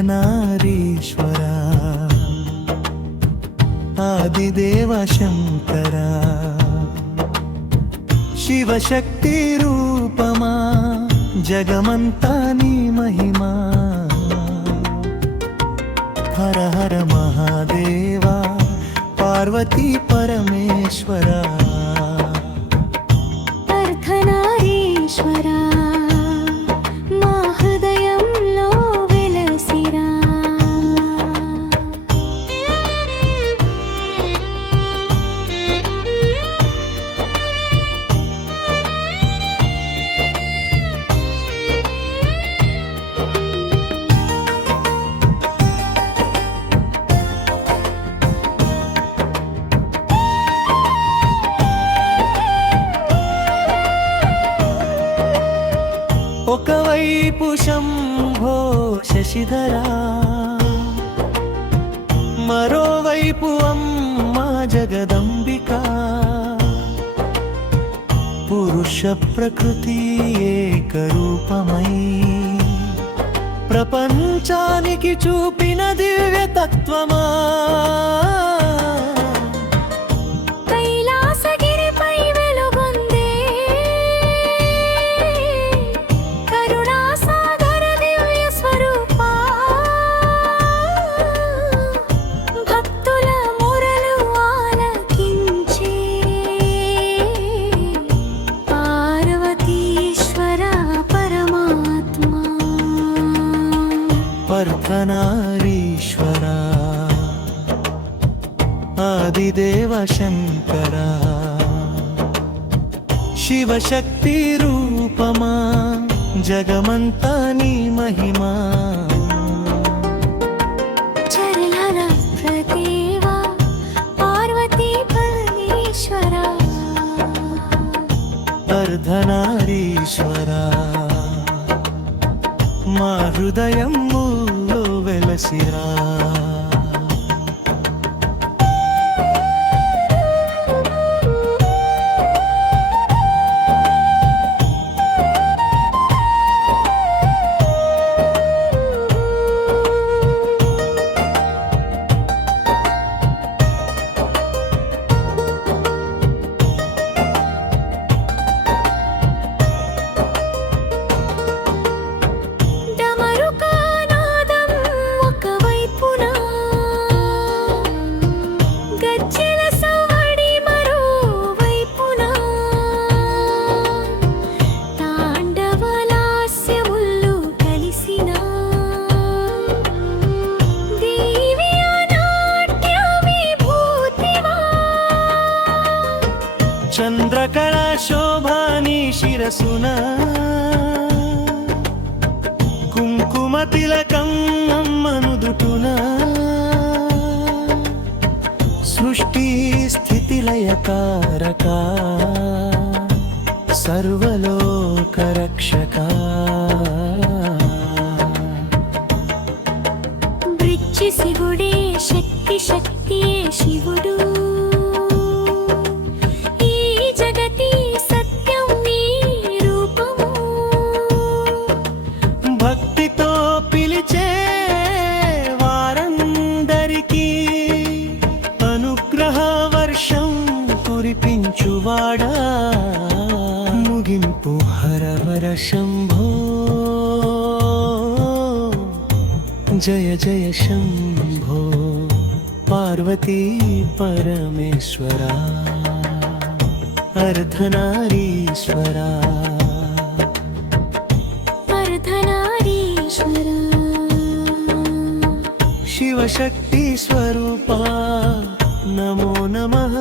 अर्धनारीश्वरा आदिदेव शंकरा शिवशक्ति रूपमा जगमंता नी महिमा हर हर महादेवा पार्वती परमेश्वरा अर्धनारीश्वरा మా హృదయంలో వెలసిరా ఒకవైపు శంభో శశిధరా మరోవైపు అమ్మా జగదంబిక పురుష ప్రకృతి ఏకరూపమై ప్రపంచానికి చూపిన దివ్య తత్వమా अर्धनारीश्वरा आदिदेव शंकरा शिवशक्ति रूपमा जगमंता नी महिमा चरलरा प्रदेवा पार्वती परमेश्वरा अर्धनारीश्वरा మా హృదయంలో వెలసిరా చంద్రకళా శోభాని శిరసున కుంకుమ తిలకం అమ్మనుదుటున సృష్టి స్థితి లయకారక సర్వలోక రక్షక బ్రిడ్జి శివుడే శక్తి శక్తియే శివుడు కురిపించువాడా ముగింపు హరవర శంభో జయ జయ శంభో పార్వతీ పరమేశ్వరా अर्धनारीश्वरा अर्धनारीश्वरा शिवशक्ति स्वरूपा नमो नमः